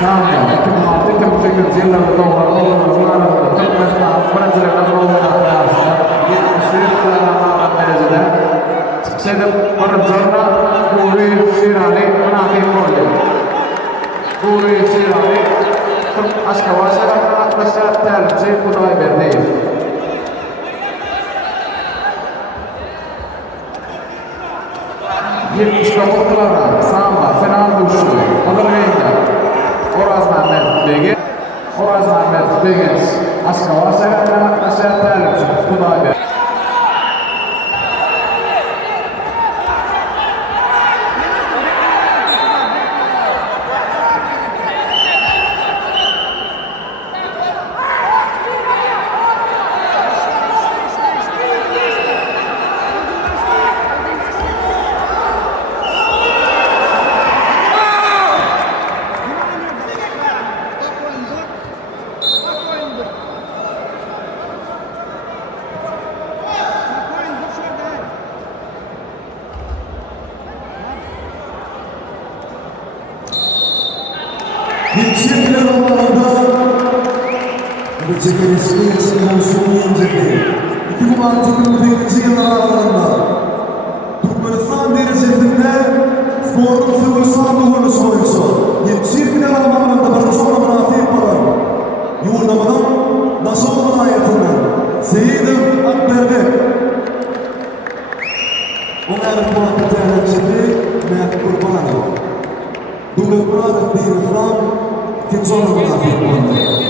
Sağ 2006-2008 yıllarında doğan oğlunuzun arasında Türkmenistan Fransızlarına doğumuna 70 derecede çıkışedip Barıncarına Guri Şirali Mınati Kolye Guri Şirali Aşkavaş'a arkadaşlar tercih Kuday Berdeyiz. Yetmişte Samba, Fernando Uçlu, Alırgayınca Oraz Mehmet Begin, Oraz Mehmet Begin, Aşkavaş'a arkadaşlar tercih Kuday Berdeyiz. Yetişirken zamanında bu çekilişini yaşayan sonuncuki 2006 yıllar aralığında Türkmenistan derecesinde sporun sivrisan doğrusu oyuncusu yetişirken zamanında bir sonra münafik olan yurdamının nasıl vilayetinden Seyidov Akberbek Onlar muhabbeti enerjisi Mehmet Kurbanov Duvlet Muradov değil İslam ikinci sonra münafik oldu.